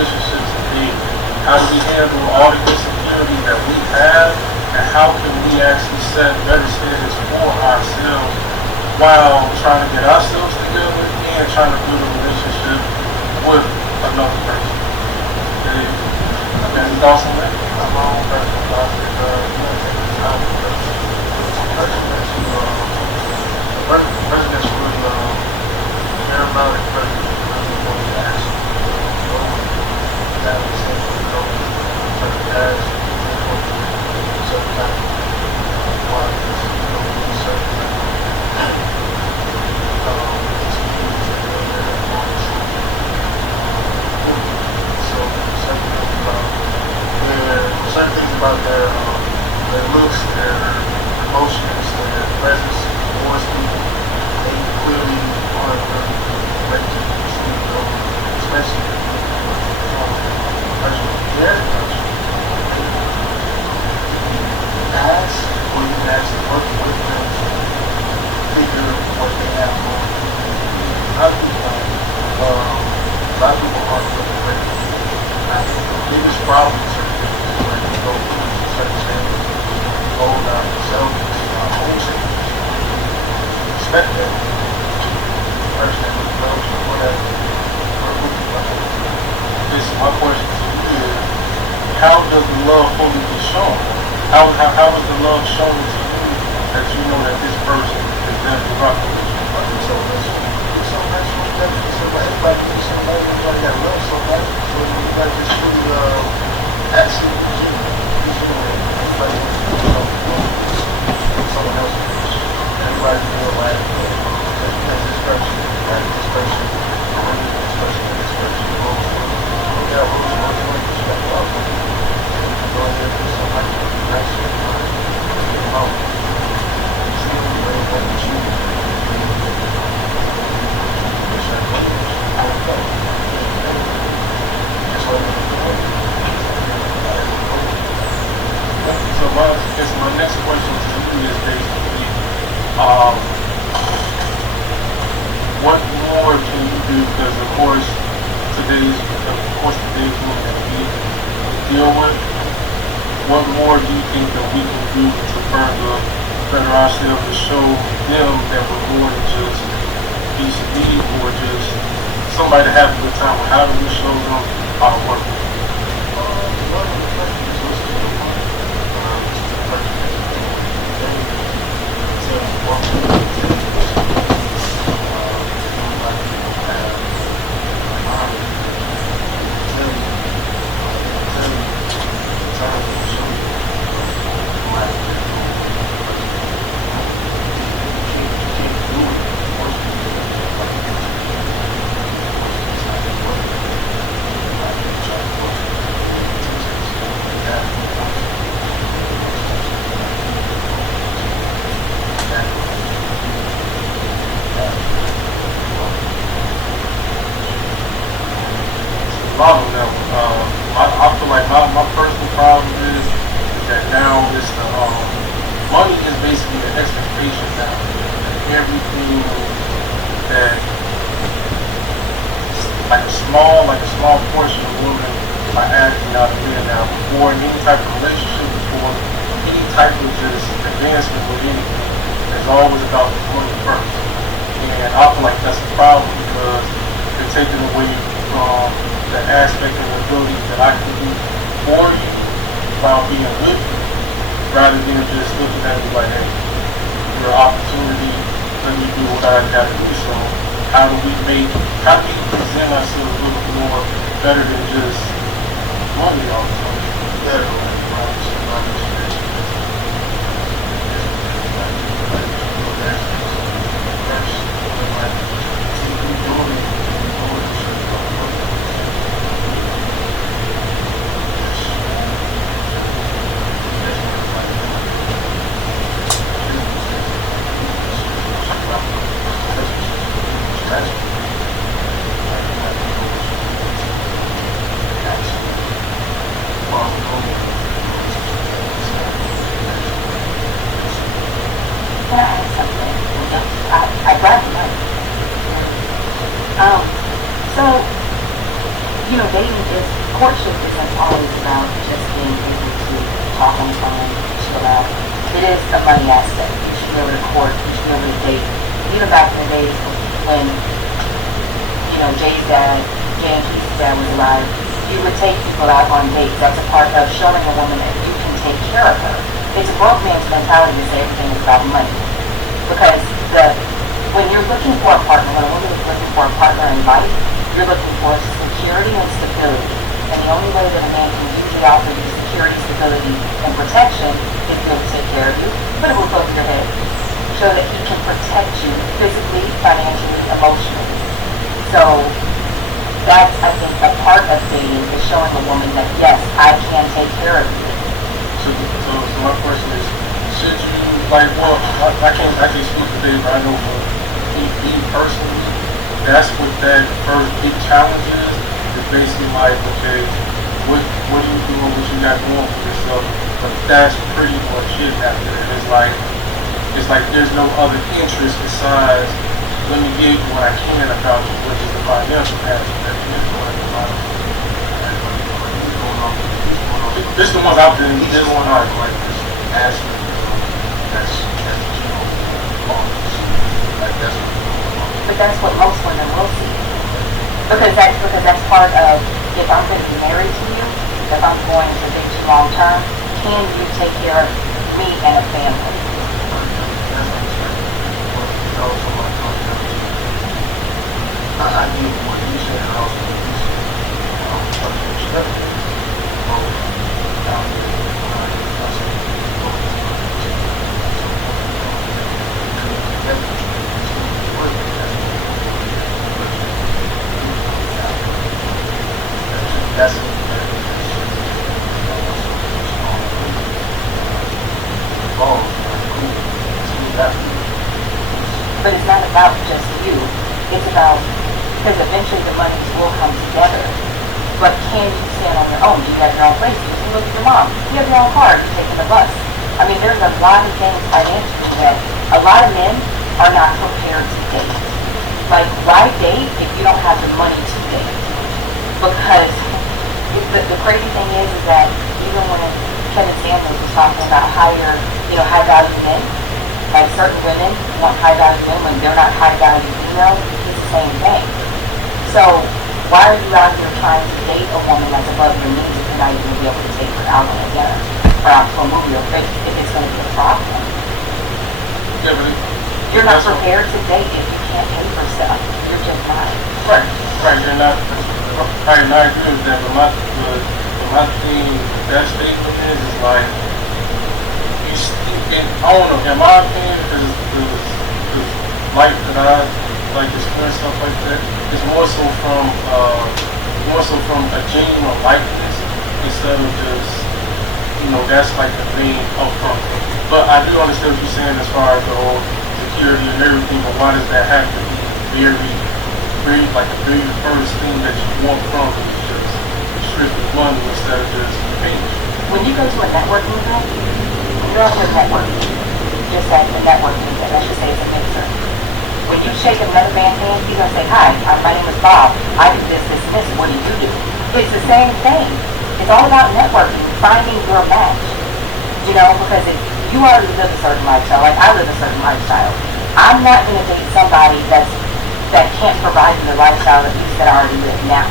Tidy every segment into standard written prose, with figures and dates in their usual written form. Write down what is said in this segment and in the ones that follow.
relationships today? How do we handle all the insecurity that we have, and how can we actually set better standards for ourselves while trying to get ourselves together and trying to build a relationship with another person? Okay, any thoughts on that? My own personal thoughts is, presidents was paramount president really to ask that was certain tasks, certain type of requirements, certain type certain things about their looks, their emotions, their presence towards people, they clearly aren't really ready to treat them, especially personal. Yeah, ask, or you can actually work with them to figure what they have on. A lot of people aren't really ready. I think the biggest problem is when we go through certain changes, hold ourselves, our own changes, expect that person that we love or whatever, or who we love. This is my question to you is, how does the love fully be shown? How is the love shown to you that you know that this person is definitely rocking with you? So much, everybody needs so much, everybody got love so much, so everybody just truly actually everybody someone else. Everybody feel like this person, like this person, this person, this person. Yeah, respect love. Go in there and do something nice and So my next question to you is basically, what more can you do? Because of course today's women that we deal with, what more do you think that we can do to further better ourselves to show them that we're more than just BCD or just somebody to have a good time with? How do we show them our work? Problem now, I feel like my personal problem is that now it's the money is basically the expectation now. Everything that like a small portion of women are acting out of men now. Before in any type of relationship, before any type of just advancement with anything, it's always about the money first. And I feel like that's a problem because they're taking away from the aspect and the ability that I can do for you while being with you, rather than just looking at you like, hey, your opportunity, let me do what I got to do. So how do we present ourselves a little more better than just money all the time? I dating is, courtship isn't always about just being able to talk on the phone, chill out. It is a money aspect. You should be able to court, you should be able to date. Even back in the days when, Jay's dad, Jay and Keith's dad was alive, you would take people out on dates. That's a part of showing a woman that you can take care of her. It's a broke man's mentality to say everything is about money. Because when you're looking for a partner, when a woman is looking for a partner in life, you're looking for security and stability. And the only way that a man can usually offer you security, stability, and protection is to be able to take care of you, put a roof over your head, show that he can protect you physically, financially, emotionally. So that's, I think, a part of dating is showing a woman that, yes, I can take care of you. So my question is, should you, I can't speak for Dave, but I know for me personally, that's what that first big challenge is. It's basically like, okay, what are you doing, what you got going for yourself? But that's pretty much it after that. It's like there's no other interest besides, let me get what I can about you, which is the financial aspect. This is the ones out there, this is one out like this aspect. But that's what most women will see. Because that's part of, if I'm going to be married to you, if I'm going to date you long term, can you take care of me and a family? I get what you said, and also what you said. That's it. But it's not about just you. It's about, because eventually the money will come together. But can you stand on your own? Do you have your own place? You can look at your mom. You have your own car. You're taking the bus. I mean, there's a lot of things financially that a lot of men are not prepared to date. Like, why date if you don't have the money to date? Because the crazy thing is that even when Kevin Samuels was talking about high value men, like certain women want high value men when they're not high value female, it's the same thing. So why are you out here trying to date a woman that's above your means if you're not even going to be able to take her out on a dinner or out to a movie or if it's going to be a problem? Yeah, but you're not prepared to date if you can't pay for stuff. You're just not. Right, you're not. Right, and I agree with that, but my thing with that statement is like, I don't know, in my opinion, because life that I like experience stuff like that, it's more so from a genuine likeness instead of just, that's like the thing up front. But I do understand what you're saying as far as the whole security and everything, but why does that have to be very first thing that you want from it is just strictly money instead of just paying? When you go to a networking event, you're out there networking. Just at a networking event, let's just say it's a mixer. When you shake another man's hand, he's going to say, hi, my name is Bob. I do this, what do you do? It's the same thing. It's all about networking, finding your match. Because if you already live a certain lifestyle, like I live a certain lifestyle, I'm not going to date somebody that can't provide me the lifestyle that I already live now.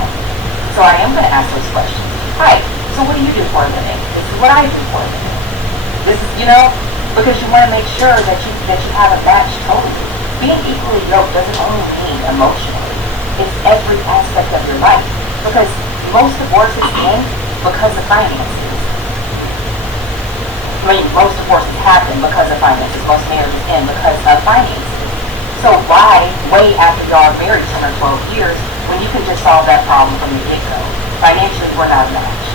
So I am going to ask those questions. Hi, so what do you do for a living? This is what I do for a living. This is, because you want to make sure that you have a match totally. Being equally yoked doesn't only mean emotionally. It's every aspect of your life. Because most divorces end because of finances. Most divorces happen because of finances. Most marriages end because of finances. So why wait after you are married 10 or 12 years when you can just solve that problem from the get-go? Financially, we're not a match.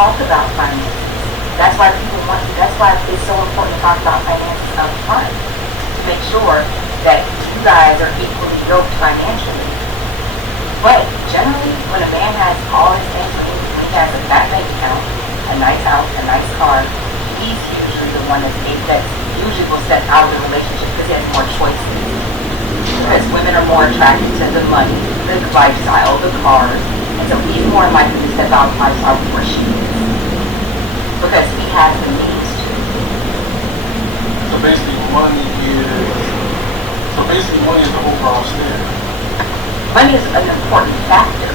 talk about finances. That's why people want to, that's why it's so important to talk about finances up front, to make sure that you guys are equally yoked financially. But generally, when a man has all his things, when he has a fat bank account, a nice house, a nice car, he's usually the one that usually will step out of the relationship because he has more choices. Because women are more attracted to the money, the lifestyle, the cars, and so he's more likely to step out of the lifestyle before she is. Because he has the means to. So basically money is the overall standard. Money is an important factor.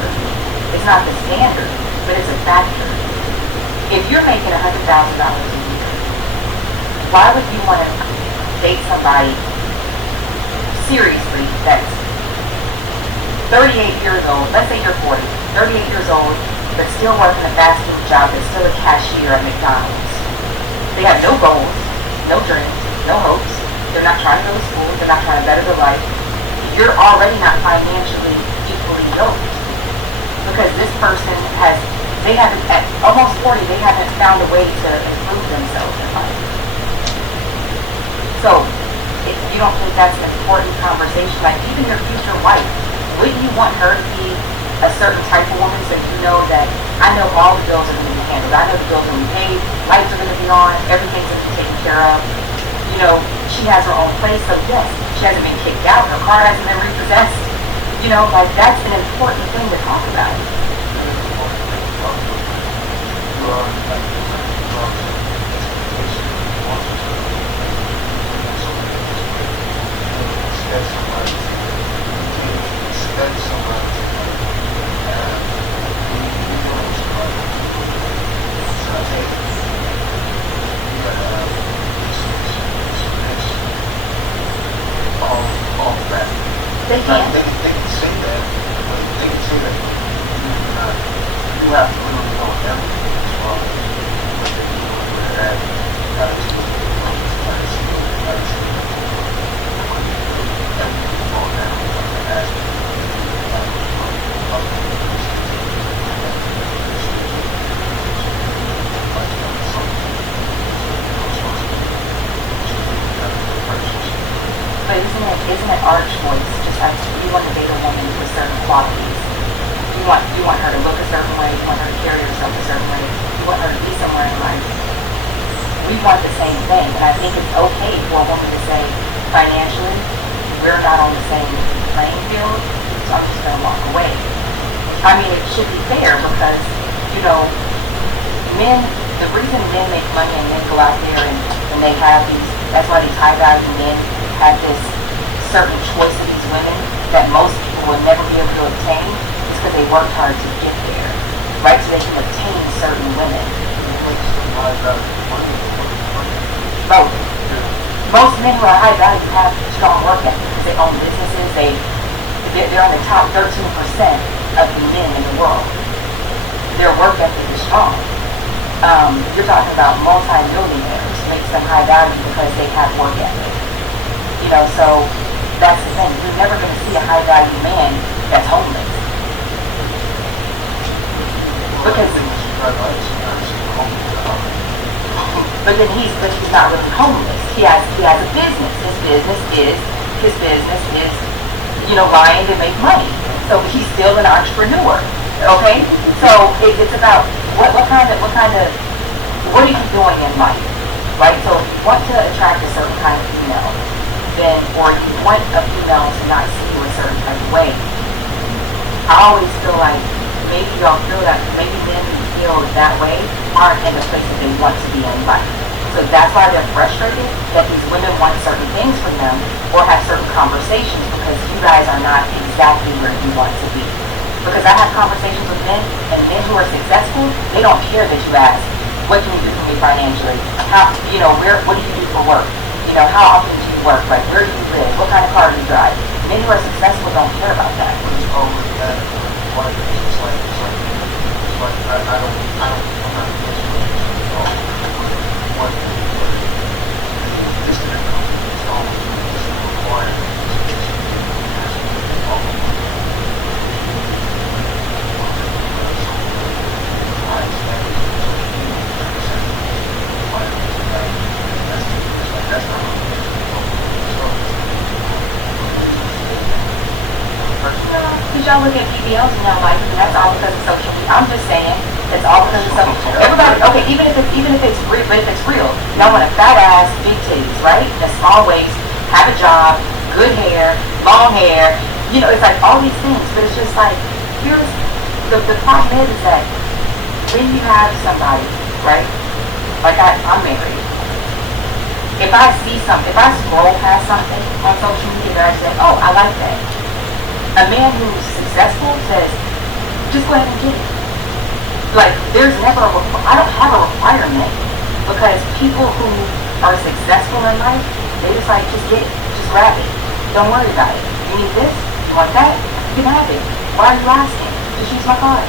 It's not the standard, but it's a factor. If you're making $100,000 a year, why would you want to date somebody seriously that's 38 years old, let's say you're 40, 38 years old, but still working a fast food job, that's still a cashier at McDonald's. They have no goals, no dreams, no hopes. They're not trying to go to school. They're not trying to better their life. You're already not financially equally yoked because this person they haven't, at almost 40, they haven't found a way to improve themselves in life. So, if you don't think that's an important conversation, like even your future wife, wouldn't you want her to be a certain type of woman so you know that I know all the bills are going to be handled, I know the bills are going to be paid, lights are going to be on, everything's going to be taken care of. You know, she has her own place, so yes, she hasn't been kicked out, her car hasn't been repossessed. You know, like that's an important thing to talk about. They can. They can say that, but they can say that you have to really know everything as far as what they're doing, where they're at, how to do it, how to see it, how to see it. Everything all down, what they're asking. But isn't it our choice? Just like you want to date a woman with certain qualities. You want her to look a certain way. You want her to carry herself a certain way. You want her to be somewhere in life. We want the same thing, and I think it's okay for a woman to say, financially, we're not on the same playing field, so I'm just going to walk away. I mean, it should be fair because, you know, the reason men make money and men go out there and they have these, that's why these high-value men have this certain choice of these women that most people will never be able to obtain is because they worked hard to get there, right? So they can obtain certain women. Both. Most men who are high value have strong work ethics. They own businesses. They're on the top 13% of the men in the world. Their work ethic is strong. You're talking about multi-millionaires makes them high value because they have work ethic. You know, so that's the thing. You're never going to see a high-value man that's homeless. Because, but then he's not really homeless. He has a business. His business is, you know, buying to make money. So he's still an entrepreneur. Okay? So it's about what are you doing in life? Right? So if you want to attract a certain kind of female, then, or you want a female to not see you a certain type of way. I always feel like maybe y'all feel that, maybe men who feel that way aren't in the place that they want to be in life. So that's why they're frustrated that these women want certain things from them or have certain conversations because you guys are not exactly where you want to be. Because I have conversations with men, and men who are successful, they don't care that you ask, what can you do for me financially? How, you know, what do you do for work? You know, how often do you work? Like, where do you live? What kind of car do you drive? Men who are successful don't care about that. I don't, I'm not against what this is all required. y'all look at BBLs in your life, and that's all because of social media. I'm just saying, it's all because of social media. Everybody, okay, even if it's real, but if it's real, y'all want a fat ass, big titties, right? A small waist, have a job, good hair, long hair. You know, it's like all these things, but it's just like, here's the problem is that when you have somebody, right? Like I'm married. If I see something, if I scroll past something on social media and I say, oh, I like that. A man who's successful says, just go ahead and get it. Like, there's never I don't have a requirement, because people who are successful in life, they just like, just get it, just grab it. Don't worry about it. You need this, you want that, you can have it. Why are you asking? Just use my card.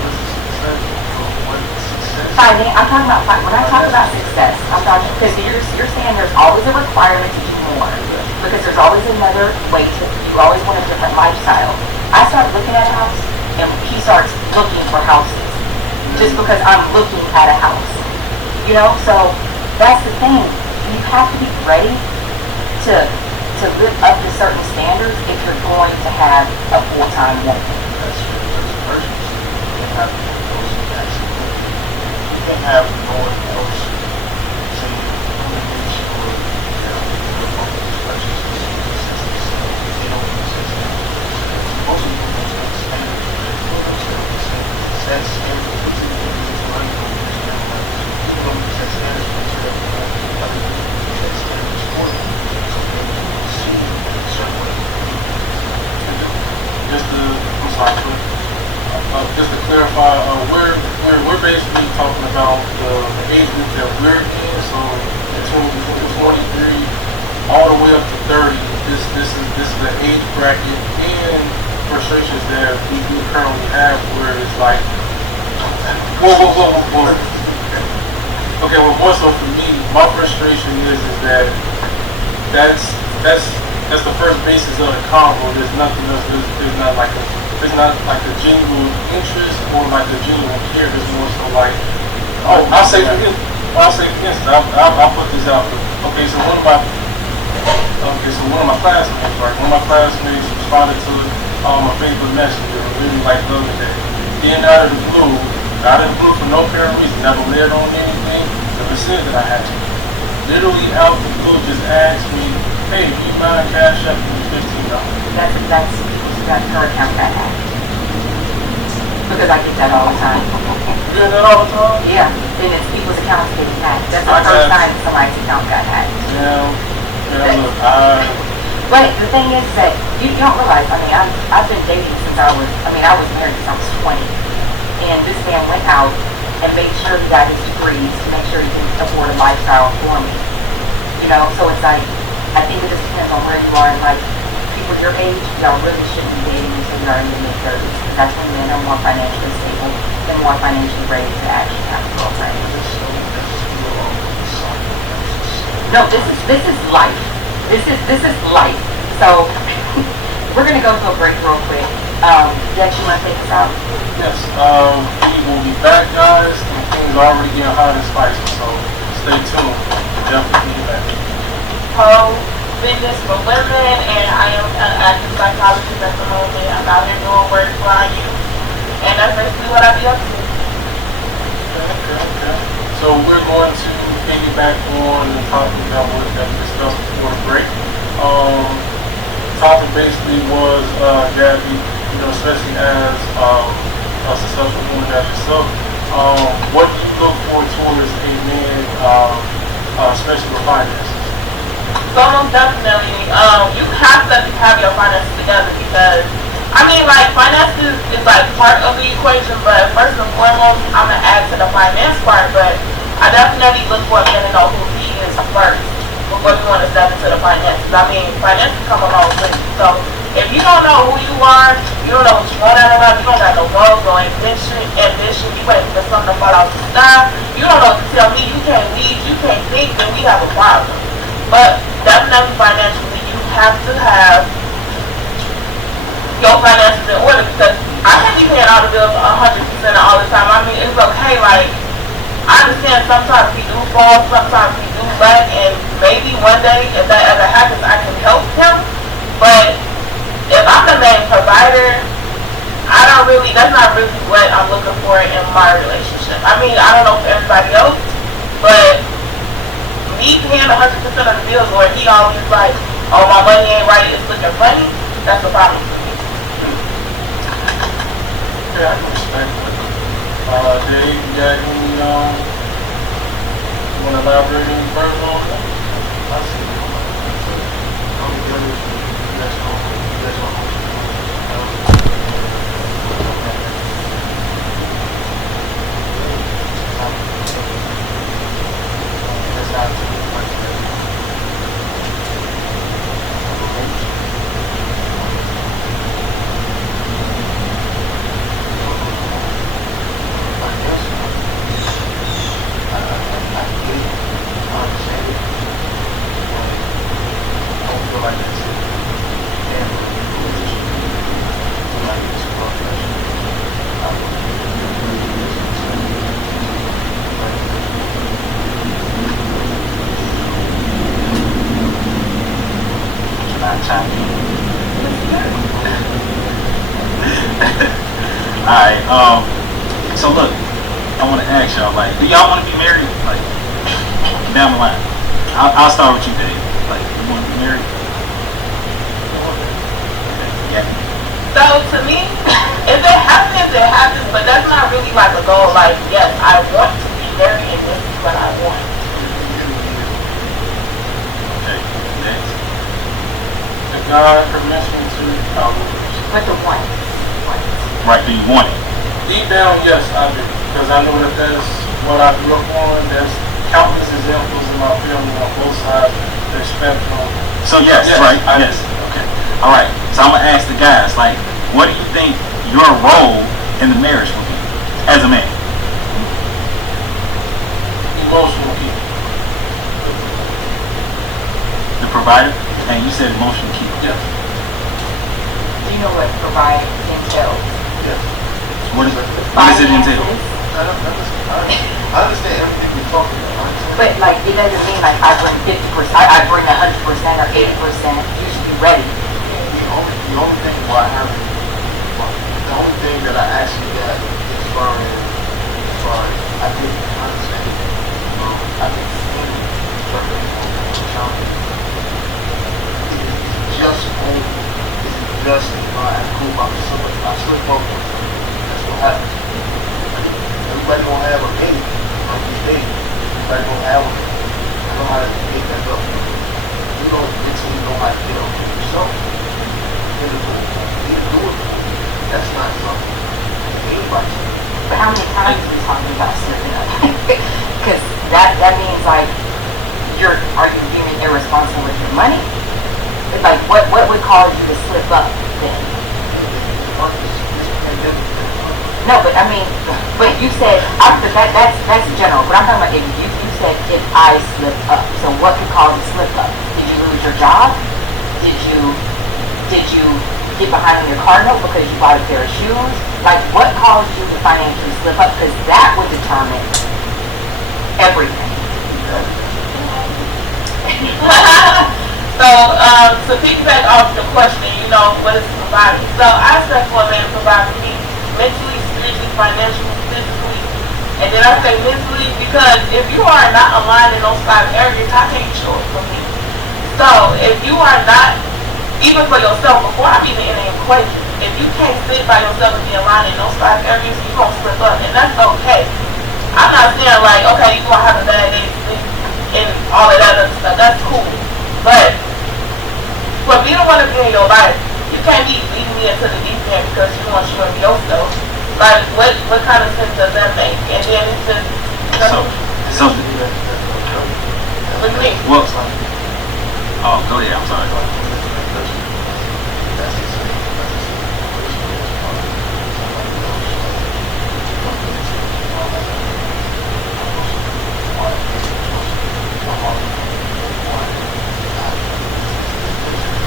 I'm talking about, when I talk about success, I'm talking, because you're saying there's always a requirement to do more, because there's always another way to, you always want a different lifestyle. I start looking at a house, and he starts looking for houses, just because I'm looking at a house. You know, so that's the thing. You have to be ready to live up to certain standards if you're going to have a full-time woman. That's true. As a person, you have those actions. You can have no one else say, I'm going to make sure that the focus purchase is they don't use that standard. Most of them use that standard. That standard is money for you. You don't use that standard for other people use that standard for you. So they will see a certain way. Just to clarify, we're basically talking about the age group that we're in. So between 23 all the way up to 30, this is the age bracket and frustrations that we do currently have, where it's like, whoa. Okay, well, more so for me, my frustration is that that's the first basis of the convo. There's nothing else. There's not like a genuine interest or like a genuine care. There's more so like, oh, I'll say for instance, I'll put this out. Okay, so one of my classmates, right? One of my classmates responded to my Facebook Messenger, really like the other day. Then out of the blue for no apparent reason, never layered on anything, never said that I had to. Literally out the blue, just asked me, hey, do you mind cash up for $15? That's her account got hacked. Because I get that all the time. You get that all the time? Yeah, and it's people's accounts getting hacked. That's the first time somebody's account got hacked. Yeah, look, But the thing is that you don't realize, I've been dating since I was married since I was 20. And this man went out and made sure he got his degrees to make sure he can afford a lifestyle for me. You know, so it's like, I think it just depends on where you are in life. People your age, y'all really shouldn't be dating until you're in your mid-30s. Because that's when men are more financially stable and more financially ready to actually have a girlfriend. No, this is life. This is life. So we're gonna go to a break real quick. Dex, you wanna take us out? Yes. We will be back, guys. Things are already getting hot and spicy, so stay tuned. We'll definitely be back. Business for women, and I am an active psychologist at the moment. I'm out here doing work for our youth, and that's basically what I be up to. Okay. So we're going to piggyback on the topic that was discussed before the break. Topic basically was Gabby, you know, especially as a successful woman as yourself. What do you look for towards a man, especially with finances? So most definitely, you have to have your finances together, because finances is like part of the equation, but first and foremost, I'm gonna add to the finance part. But I definitely look for a man to know who he is first before you want to step into the finances. Finances come along with you. So if you don't know who you are, you don't know what you want out of life, you don't got no goals or ambition, you waiting for something to fall out the sky, you don't know what to tell me, you can't lead, you can't think, then we have a problem. But definitely financially, you have to have your finances in order, because I can't be paying all the bills 100% all the time. It's okay, like, I understand sometimes we do fall, sometimes we do lack, and maybe one day, if that ever happens, I can help him. But if I'm the main provider, I that's not really what I'm looking for in my relationship. I mean, I don't know for everybody else, but me paying 100% of the bills, or he always like, oh, my money ain't right, it's looking funny, that's a problem for me. Yeah, I can respect that. Dave, you got any, you want to elaborate any further on that? I see. I'm good as you guys know. That's not too much. Alright, so look, I want to ask y'all, like, do y'all want to be married? Like, down the line. I'll start with you, Dave. Like, you want to be married? Yeah. So to me, if it happens, it happens, but that's not really like a goal. Like, yes, I want to be married and this is what I want. Okay, next. If God permission to But the one. Right, do you want it? deep down, yes, I do. Because I know that that's what I grew up on. There's countless examples in my family on both sides of the spectrum. So yes, right? Yes. Okay. All right. So I'm gonna ask the guys, like, what do you think your role in the marriage will be as a man? Emotional key. The provider, and you said emotional keeper. Yes. Do you know what provide entails? Yes. What does it entail? I understand everything we're talking about. But like, it doesn't mean like I bring 50%, I bring 100% or 80%. You should be ready. The only thing that I actually got as far as I didn't understand. I think the thing just cool. I slip up. That's what happens. Everybody gonna have a date, like you date. Everybody gonna have one. I know how to get that up. You know, until you know how to get over yourself. You do it. That's not something anybody should. But how many times are we talking about slipping up? Because that means like, are you being irresponsible with your money? Like, what would cause you to slip up then? No, but I mean, but you said, that's general, but I'm talking about if you said if I slip up. So what could cause you to slip up? Did you lose your job? Did you get behind on your car note because you bought a pair of shoes? Like, what caused you to financially slip up? Because that would determine everything. So, to piggyback off the question, what is providing? So, I expect for a man to provide for me mentally, spiritually, financially, physically, and then I say mentally because if you are not aligned in those 5 areas, how can you show it for me? So, if you are not, even for yourself, before I'm even in an equation, if you can't sit by yourself and be aligned in those 5 areas, you're going to slip up, and that's okay. I'm not saying like, okay, you're going to have a bad day and all of that other stuff, that's cool. But for me to want to be in your life, you can't be leading me into the deep end because you want you and yourself. Like, what kind of sense does that make? And then it's just, So with me. Well, oh, go ahead. I'm sorry.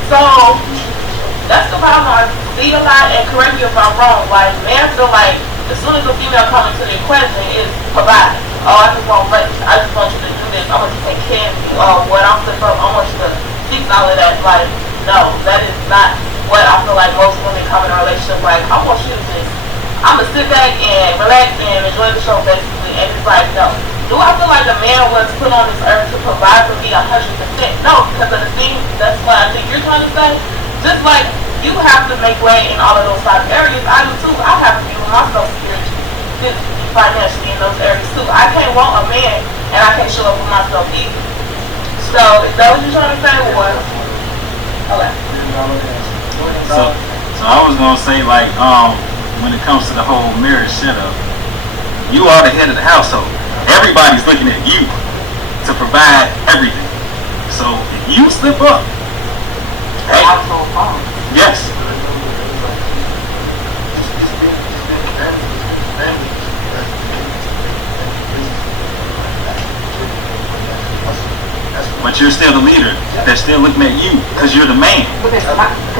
So, that's the problem. I see a lot, and correct me if I'm wrong. Like, men feel like as soon as a female comes into the equation, is provide. Oh, I just want money. I just want you to do this. I want you to take care of me. Oh, what I'm flip up. I want you to fix all of that. Like, no, that is not what I feel like most women come in a relationship like. I want you to just, I'm gonna sit back and relax and enjoy the show basically. And it's like, no. Do I feel like a man was put on this earth to provide for me 100%? No, because of the things, that's what I think you're trying to say. Just like you have to make way in all of those 5 areas, I do too. I have to be with myself spiritually, financially in those areas too. I can't want a man and I can't show up for myself either. So, is that what you're trying to say or what? Okay. So I was gonna say like when it comes to the whole marriage setup, you are the head of the household. Everybody's looking at you to provide everything. So if you slip up, hey, yes. But you're still the leader. They're still looking at you because you're the man. Because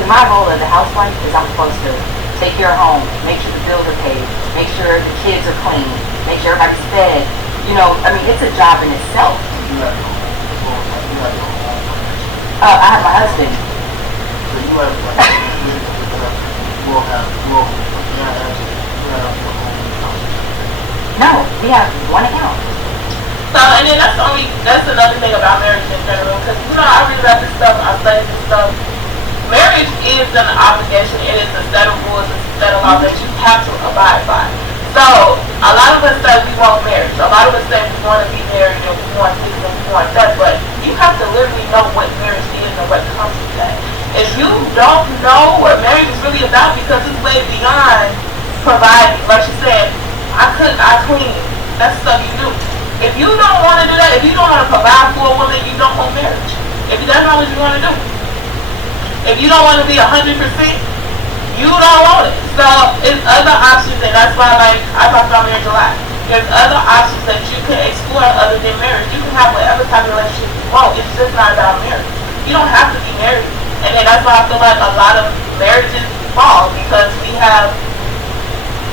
my role as a housewife is I'm supposed to take care of home, make sure the bills are paid, make sure the kids are clean, make sure everybody's fed. You know, I mean, it's a job in itself. I have my husband. So you have No, we have one account. So, and then that's another thing about marriage in general, because, you know, I read about this stuff, I study this stuff. Marriage is an obligation, it is a set of rules, it's a set of laws that you have to abide by. So, a lot of us say we want marriage, a lot of us say we want to be married and we want this and we want that, but you have to literally know what marriage is and what comes with that. If you don't know what marriage is really about, because it's way beyond providing, like you said, I cook, I clean, that's stuff you do. If you don't want to do that, if you don't want to provide for a woman, you don't want marriage. If that's not what you want to do. If you don't want to be 100%, you don't want it. So, it's other options, and that's why, like, I talk about marriage a lot. There's other options that you can explore other than marriage. You can have whatever type of relationship you want. It's just not about marriage. You don't have to be married. And then that's why I feel like a lot of marriages fall, because we have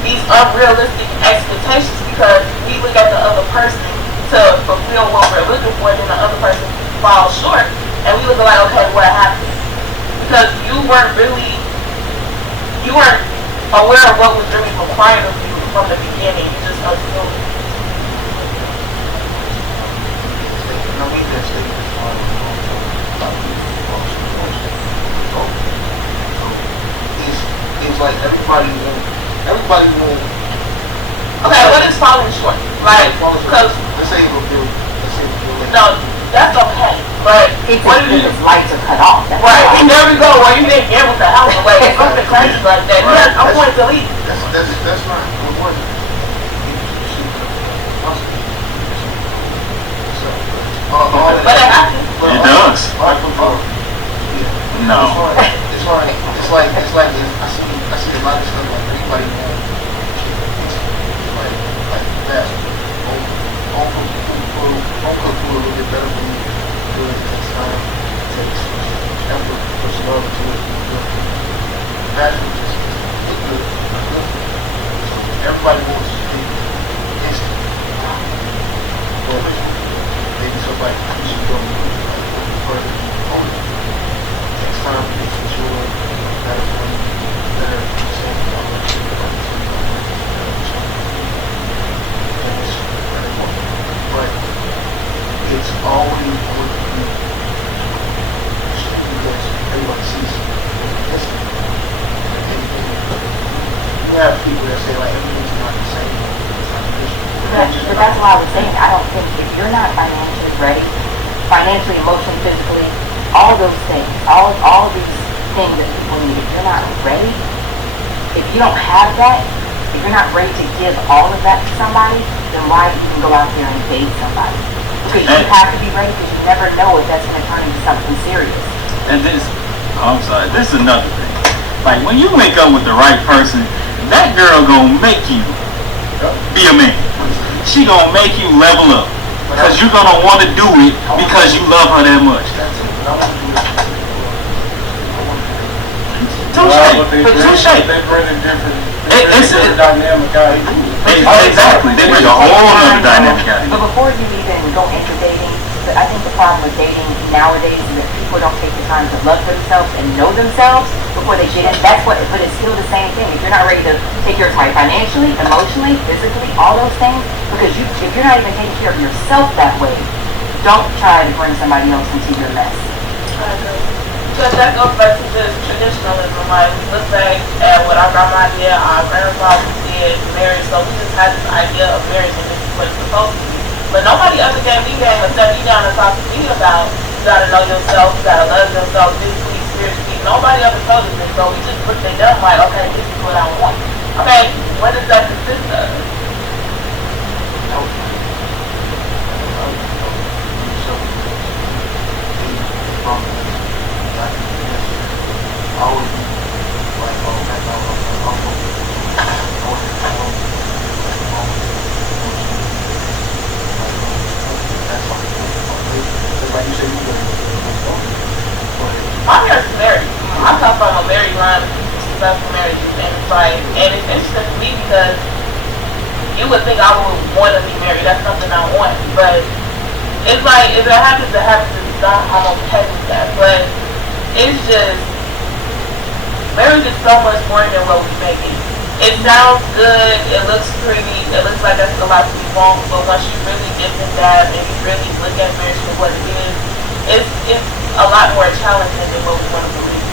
these unrealistic expectations, because we look at the other person to fulfill what we're looking for, and then the other person falls short, and we look like, okay, what happened? Because you weren't aware of what was really required of you from the beginning. You just assumed. It's like everybody will. Okay, what is falling short? Like, because let's say it'll do. no, that's okay. But What it is, lights are cut off. That's right, why. and there we go. Where you didn't get with the house away, something crazy like that. Right. Yes, I'm going to leave. That's fine. But it happens. It does. No. It's like I see a lot of stuff like everybody like fast. Home cook food a little bit better for me. Do it takes time, takes effort, puts love into it. Fast food just look good. Everybody wants to be instant. But maybe somebody should go further. Takes time to get mature, better for you, better understand about what you're doing. But it's always going to be because everyone sees it. You have people that say like everything's not the same. It's not an issue. But that's why I was saying, I don't think if you're not financially ready, financially, emotionally, physically, all those things, all these things that people need, if you're not ready, if you don't have that, if you're not ready to give all of that to somebody, then why even go out there and date somebody? Because you have to be ready, because you never know if that's going to turn into something serious. And this is another thing. Like when you wake up with the right person, that girl gonna make you be a man. She gonna make you level up. Because you're gonna want to do it because you love her that much. Touche. They bring a different dynamic out of you. Exactly. They bring a whole other dynamic out of you. But before you even go into dating, I think the problem with dating nowadays is that people don't take the time to love themselves and know themselves before they get in. That's what, but it's still the same thing. If you're not ready to take your time financially, emotionally, physically, all those things, because if you're not even taking care of yourself that way, don't try to bring somebody else into your mess. I agree. Because that goes back to this traditionalism. Like, we look back at what our grandma did, our grandfather did, marriage. So we just had this idea of marriage and this is what it's supposed to be. But nobody ever gave me game or set me down and talked to me about you gotta know yourself, you gotta love yourself physically, spiritually. Nobody ever told us this. So we just looked at them like, okay, this is what I want. Okay, what does that consist of? My parents are married. I come from a married line of successful marriages, and it's like, and it's interesting to me because you would think I would want to be married. That's something I want, but it's like if it happens, it happens. It's not, I'm okay with that, but it's just marriage is so much more than what we make it. It sounds good. It looks pretty. It looks like that's a lot to be wrong, but once you really get in that and you really look at marriage for what it is, it's a lot more challenging than what we want to believe.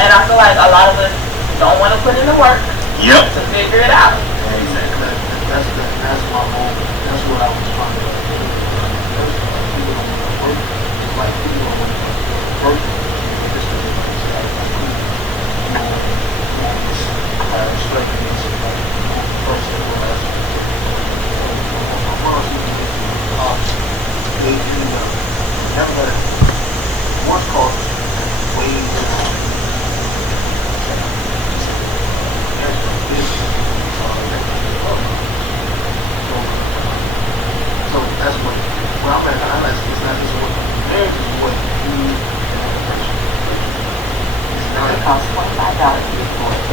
And I feel like a lot of us don't want to put in the work to figure it out. Exactly. That's my whole, that's what I was trying to do. It's like people don't want to work. This is they never what's called so that's what I'm at. I like it's not just what marriage is what you It costs $25 to get divorced.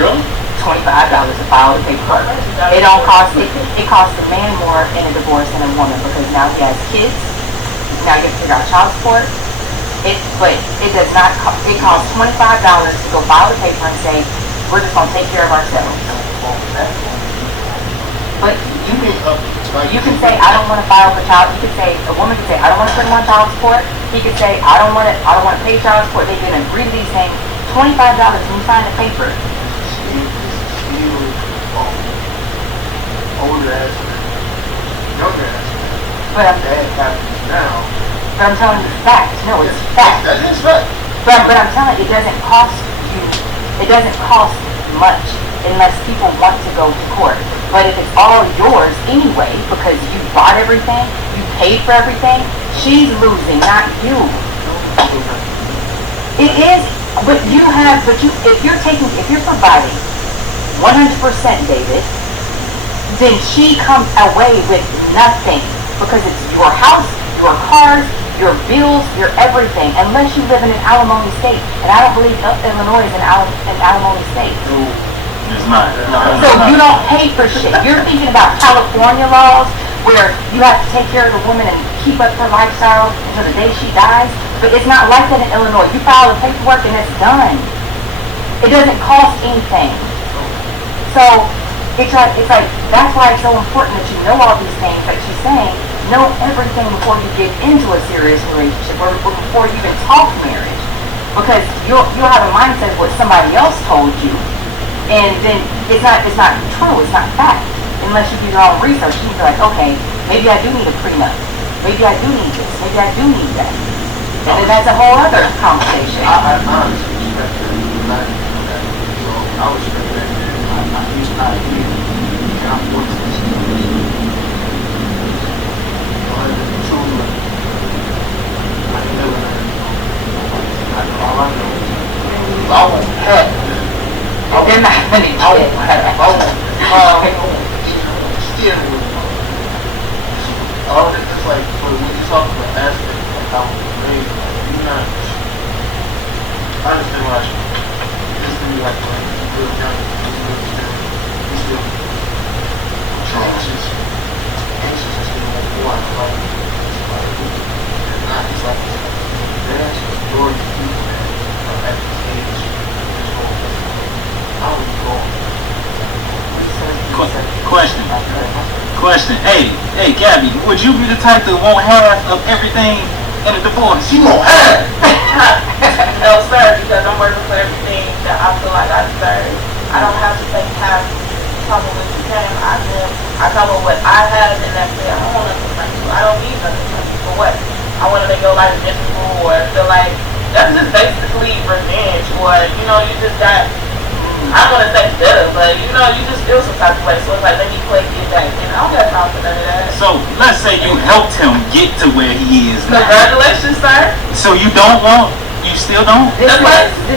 really? $25 to file the paperwork. It don't cost it costs a man more in a divorce than a woman because now he has kids. Now you have to figure out child support. But it does not cost. It costs $25 to go file the paper and say we're just gonna take care of ourselves. But you can say I don't want to file for child. You can say a woman can say I don't want to put him on child support. He could say I don't want to pay child support. They can agree to these things. $25 when you sign the paper. Older ass, younger ass. But that happens now. But I'm telling you facts. No, it's facts. That is fact. But I'm telling you, it doesn't cost you. It doesn't cost much unless people want to go to court. But if it's all yours anyway, because you bought everything, you paid for everything, she's losing, not you. It is, but if you're providing 100%, David, then she comes away with nothing because it's your house, your cars, your bills, your everything, unless you live in an alimony state. And I don't believe Illinois is an alimony state. It's not. So you don't pay for shit. You're thinking about California laws where you have to take care of the woman and keep up her lifestyle until the day she dies. But it's not like that in Illinois. You file the paperwork and it's done. It doesn't cost anything. So it's like that's why it's so important that you know all these things that she's saying. Know everything before you get into a serious relationship or before you even talk marriage. Because you'll have a mindset of what somebody else told you. And then it's not true, it's not fact. Unless you do your own research, you can be like, okay, maybe I do need a prenup. Maybe I do need this. Maybe I do need that. And then that's a whole other conversation. I honestly respect that. So I respect that. I used to be and I'm forced to listen to this. I can never learn. All I know is I was happy. They're not funny. Still all of it's like when you talk about aspects of how it's made, you're not. I understand why this to me like real young, he's still anxious and still want to like And not just like the vast majority of people that are at this age, just go, how are you going? Question. Hey, Gabby, would you be the type that won't half of everything in a divorce? You won't have. No, sir, because I'm working for everything that I feel like I deserve. I don't have to take half. Tell me what you can. I tell them what I have, and that's it. I don't want nothing from you. I don't need nothing from you. For what? I want to make your life miserable, or feel like that's just basically revenge, or you just got. I don't want to say bitter, but you just feel some type of way. So it's like, let me play get back. And I don't got time for none of that. So let's say you helped him get to where he is now. Congratulations, sir. So you still don't? This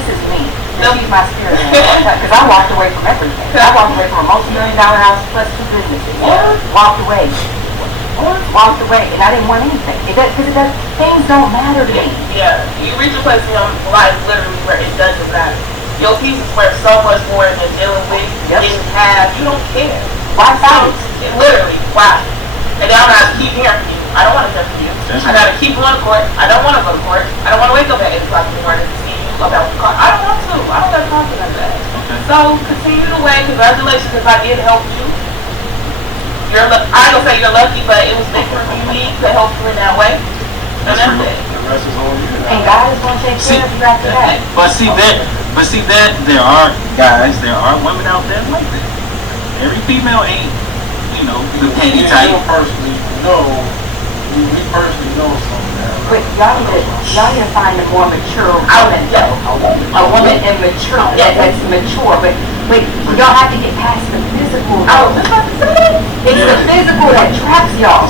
is me. She's my spirit animal. Because I walked away from everything. I walked away from a multi-million-dollar house plus 2 businesses. Walked away. And I didn't want anything. Things don't matter to me. Yeah. You reach a place in your life literally where it doesn't matter. Your piece is worth so much more than dealing with, getting half. You don't care. Why fight? Literally, why? And then I'm going to keep hearing from you. I don't want to hear from you. I got to keep going to court. I don't want to go to court. I don't want to wake up at 8 o'clock in the morning to see you about the car. I don't want to. I don't got time for none of that. Okay. So continue to wait. Congratulations if I did help you. I ain't going to say you're lucky, but it was meant for me to help you in that way. And that's it. The rest is on you. And God is going to take care of you after that. But see that there are women out there like that. Every female ain't, the petty type. We personally know something now. But y'all need to find a more mature woman, though. A woman that's mature. But y'all have to get past the physical. It's the physical that traps y'all.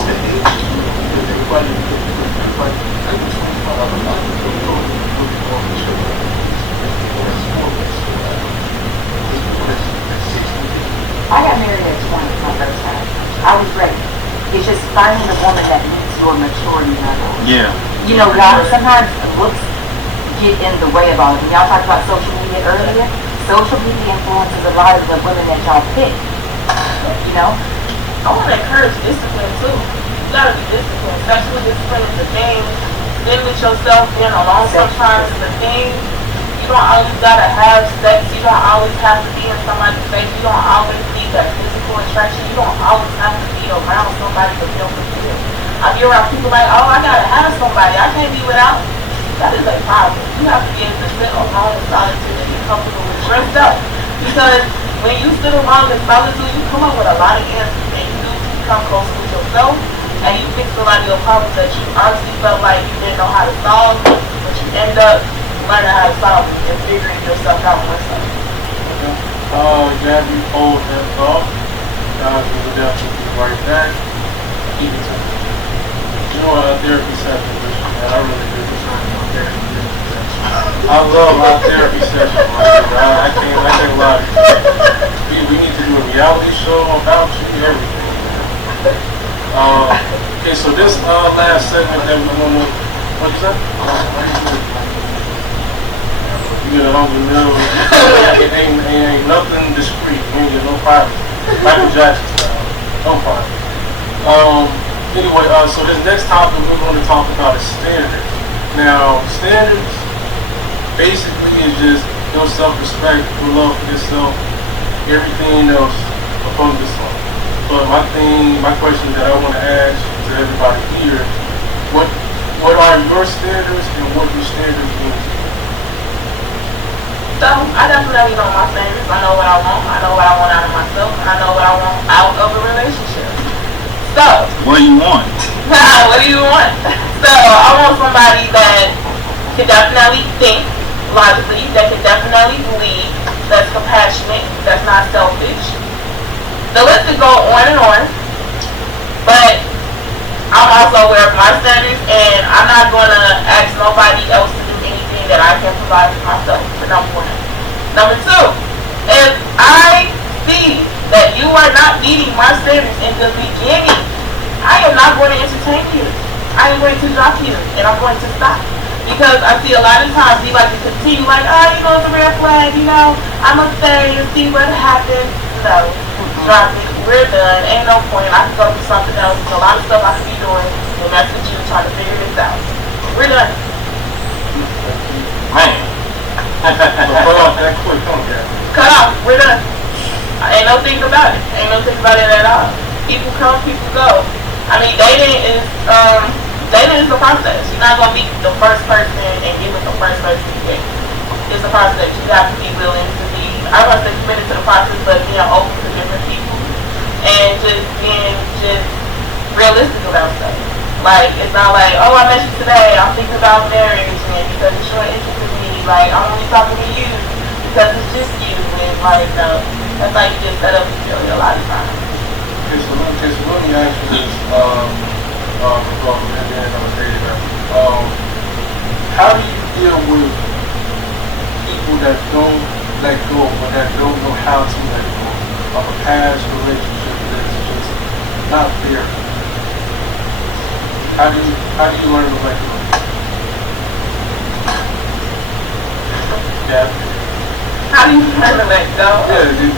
I got married at 20 my first time. I was ready. It's just finding the woman that meets your maturity level. Yeah. Y'all, sometimes looks get in the way of all of it. Y'all talked about social media earlier. Social media influences a lot of the women that y'all pick. I want to encourage discipline too. You gotta be disciplined. Sexual discipline is the thing. Living with yourself, being alone sometimes is the thing. You don't always gotta have sex. You don't always have to be in somebody's face. You don't always need that physical attraction. You don't always have to be around somebody to feel fulfilled. I be around people like, oh, I gotta have somebody. I can't be without. That is a problem. You have to be able to sit alone in solitude and be comfortable with yourself. Because when you sit alone in solitude, you come up with a lot of answers, and you become closer with yourself, and you fix a lot of your problems that you honestly felt like you didn't know how to solve, but you end up learning how to solve it and figuring yourself out myself. Gabby, hold that thought. Guys, we will definitely be right back. Keep it to me. Therapy session, man. I really do this right now. Therapy session. I love our therapy session, I can't lie to you. We need to do a reality show about you, everything. Okay, so this last segment that we're gonna, what is that? You get a hungry meal. It ain't nothing discreet. You ain't get no private. Michael Jackson style. No private. Anyway, so this next topic we're going to talk about is standards. Now, standards basically is just your self-respect, your love for yourself, everything else above yourself. But my question that I want to ask to everybody here, what are your standards and what do standards mean to you? So, I definitely know my standards. I know what I want. I know what I want out of myself. And I know what I want out of a relationship. So, what do you want? What do you want? So, I want somebody that can definitely think logically, that can definitely lead, that's compassionate, that's not selfish. The list could go on and on, but I'm also aware of my standards, and I'm not going to ask nobody else to do anything that I can provide for myself, for number one. Number two, if I see that you are not meeting my standards in the beginning, I am not going to entertain you. I am going to drop you, and I'm going to stop. Because I see a lot of times you like to continue like, it's a red flag, I'm going to stay and see what happens. No, drop it. We're done. Ain't no point. I can go do something else. There's a lot of stuff I could be doing we'll message you trying to figure this out. We're done. Man. Cut off that quick, okay? Cut off. We're done. Ain't no thing about it. Ain't no thing about it at all. People come, people go. I mean, dating is a process. You're not gonna meet the first person and get with the first person you get. It's a process. You have to be willing to be, I don't want to say committed to the process, but being open to different people and just being realistic about stuff. Like, it's not like, oh, I met you today, I'm thinking about marriage, and because it's showing interest in me, like, I'm only talking to you because it's just you, and like, no, that's like you just set up to kill you a lot of times. Okay, so let me ask you this, how do you deal with people that don't let go, or that don't know how to let go of a past relationship that's just not there? How do you learn to let go? Yeah. How do you learn to let go? How do you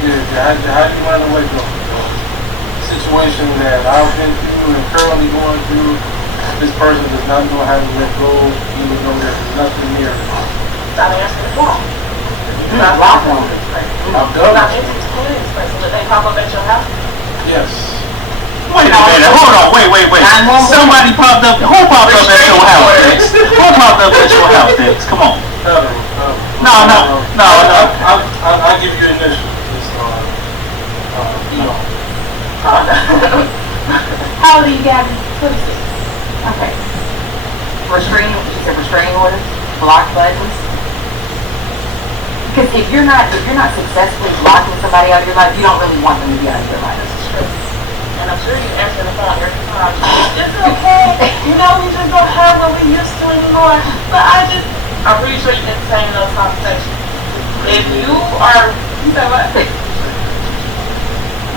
learn to let go? Situation that I've been through and currently going through, this person does not know how to let go, even though there's nothing near. Stop answering the phone. You're not locked on this person. I've done Stop it. answering this person. Did they pop up at your house? Yes. Wait a minute, hold on, wait. Somebody popped up, who popped up at your house, Dex? Who popped up at your house, Dex? Come on. No. I'll give you an initial. It's, How old are you, Gabby? 26. Okay. Restraining orders, block buttons. Because if you're not successfully blocking somebody out of your life, you don't really want them to be out of your life. That's true. And I'm sure you answer the phone every time. It's okay. We just don't have what we used to anymore. But I'm pretty sure you've been saying those conversations. If you said what?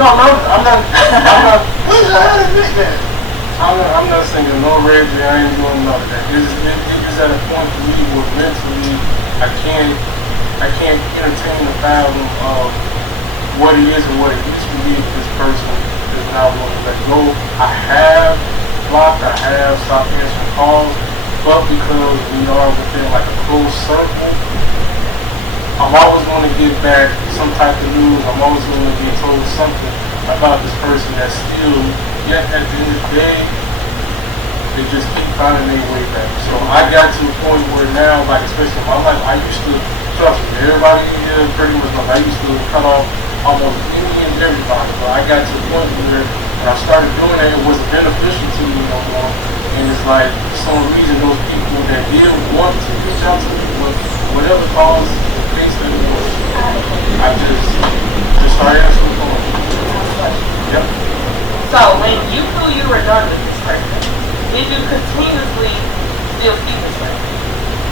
No, I'm not singing no Reggie. I ain't doing none of that. It's at a point for me where mentally I can't entertain the fathom of what it is and what it used to be if this person is not willing to let go. I have blocked, I have stopped answering calls, but because we are within like a close circle, I'm always going to get back some type of news. I'm always going to get told something about this person that's still, yet at the end of the day, they just keep finding their way back. So I got to a point where now, like especially in my life, I used to, trust me, everybody in here pretty much, like I used to cut off almost any and everybody. But I got to a point where when I started doing that, it wasn't beneficial to me no more. And it's like, for some reason, those people that did want to reach out to me, whatever cause, I just started answering the phone. Yep. So when you knew you were done with this person, did you continuously still see this person?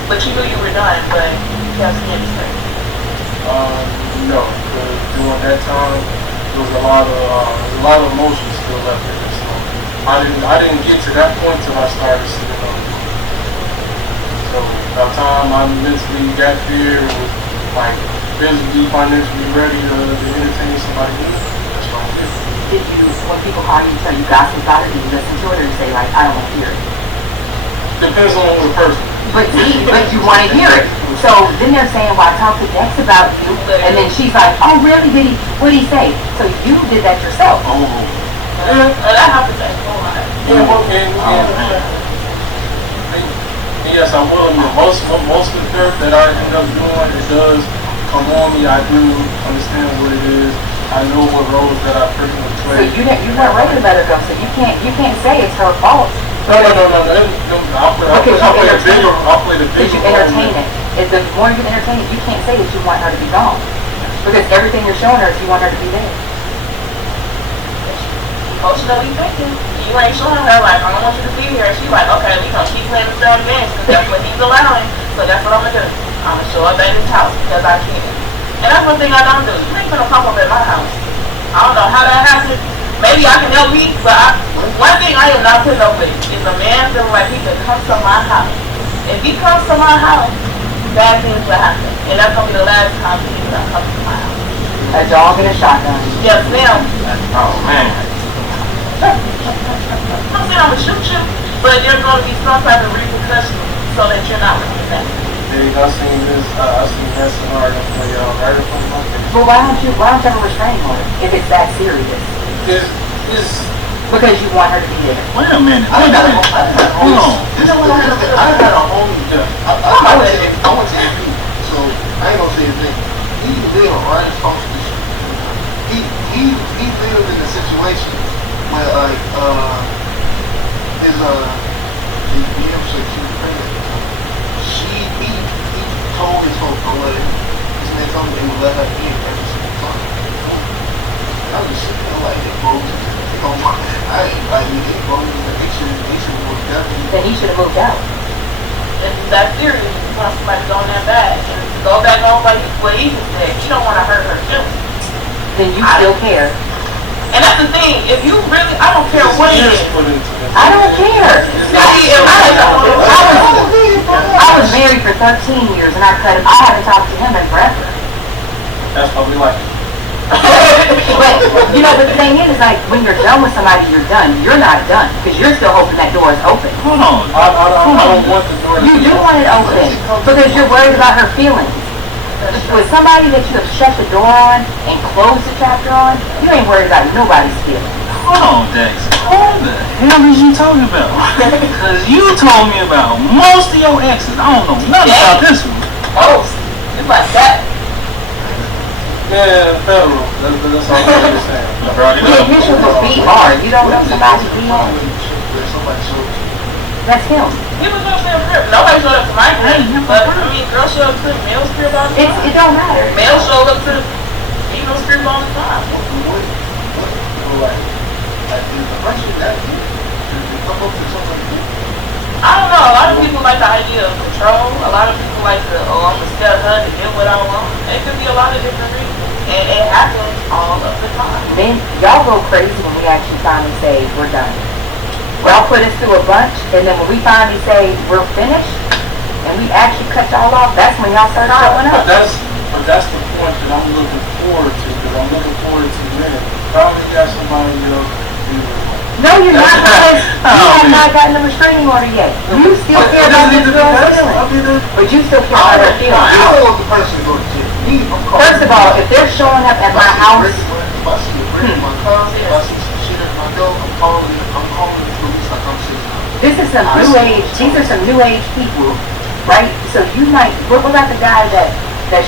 But you knew you were done, but you kept seeing this person? No, because during that time there was a lot of emotions still left in it. So I didn't get to that point till I started seeing them. So by the time I mentally got there and was like physically, financially ready to entertain somebody new, that's what I did. Did you, when people call you and tell you gossip about it, do you listen to it or you say like, I don't want to hear it? Depends on the person. But you want to hear it. So then they're saying, well, I talked to Dex about you, and then she's like, oh really, what did he say? So you did that yourself. Oh. Yeah, that happens a whole lot. And yes, I will. Most of the dirt that I end up doing, it does come on me. I do understand what it is. I know what roles that I pretty much play. So you're not ready to let her go. So you can't say it's her fault. No. I'll play the bigger. Because you entertain it. If the more you entertain it, you can't say that you want her to be gone. Because everything you're showing her is you want her to be there. Emotionally thinking. You ain't showing her like, I don't want you to be here. And she's like, okay, we gonna keep playing the same games because that's what he's allowing. So that's what I'm gonna do. I'm gonna show up at his house because I can. And that's one thing I don't do. You ain't gonna pop up at my house. I don't know how that happened. Maybe I can help me, but one thing I am not putting up with is a man feeling like he can come to my house. If he comes to my house, bad things will happen. And that's gonna be the last time he's gonna come to my house. A dog and a shotgun. Yes, ma'am. Oh man. I'm saying I'm gonna shoot you. but there's going to be some type of repercussion so that you're not looking back. I seen that scenario play out right in front of my face. Well, why don't you have a restraining order if it's that serious? Because you want her to be there. Wait a minute. I had a homie. I went to MP, so I ain't gonna say his name. He lived right across the street. He lived in a situation where his DM said she was pregnant. He told his folks or whatever. This man told me they would let her in every single time. And I was just sitting there like, I ain't like it, bro. They should have moved out. Then he should have moved out. If that's serious, you want somebody to go in that bag and go back home like what Ethan said. You don't want to hurt her feelings. Then you still care. And that's the thing. If you really, I don't care what it is. I don't care. I was married for 13 years and I haven't talked to him in forever. That's what we like. But the thing is like when you're done with somebody, you're done. You're not done because you're still hoping that door is open. Hold on. I don't want the door to You be do open. want it open because you're worried about her feelings. With somebody that you have shut the door on and closed the chapter on, you ain't worried about nobody's feelings. Hold on, Dex. What the hell is you talking about? Because you told me about most of your exes. I don't know nothing about this one. Oh, it's like that. Yeah, federal. That's all I'm saying. The initials was BR. You don't know somebody's BR? That's him. People showed up to the crib. Nobody showed up to my crib. But, girls show up to the male's crib all the time. It don't matter. Males show up to the female's crib all the time. I don't know. A lot of people like the idea of control. A lot of people like the, I'm going to step her to get what I want. It could be a lot of different reasons. And it happens all of the time. Then y'all go crazy when we actually finally say we're done. Y'all put us through a bunch, and then when we finally say we're finished, and we actually cut y'all off, that's when y'all start showing up. But that's the point that I'm looking forward to, because I'm looking forward to men. Probably got somebody No, you're not, because you have not gotten a restraining order yet. You still care about this girl's feelings. But you still care about her feelings. I don't want the person to go to jail. First of all, if they're showing up at my house, if I see a break in my car, if I see some shit at my door, I'm calling the police like I'm sitting down. this is some new age, these are some new age people, right? So you might, what about the guy that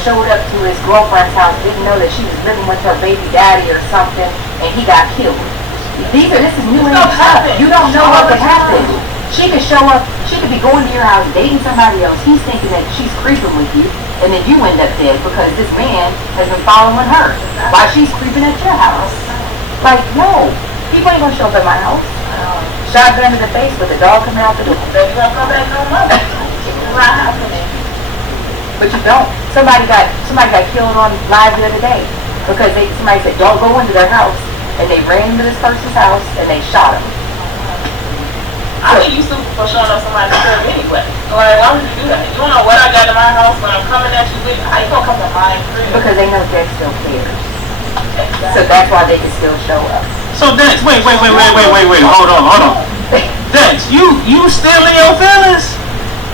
showed up to his girlfriend's house, didn't know that she was living with her baby daddy or something, and he got killed? This is new age stuff. You don't know what could happen. She could show up, she could be going to your house, dating somebody else. He's thinking that she's creeping with you, and then you end up dead because this man has been following her while she's creeping at your house. Like, no, people ain't gonna show up at my house. Shotgun to the face with a dog coming out the door. Baby, don't come back no more. It's not happening. But you don't. Somebody got killed on live the other day because somebody said don't go into their house, and they ran into this person's house and they shot him. I think you stupid for showing up somebody's crib anyway. Like, why would you do that? You don't know what I got in my house when I'm coming at you with. How you gonna come to my crib? Because they know Dex still cares. So that's why they can still show up. So Dex, wait, hold on. Dex, you still in your feelings?